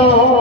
Oh.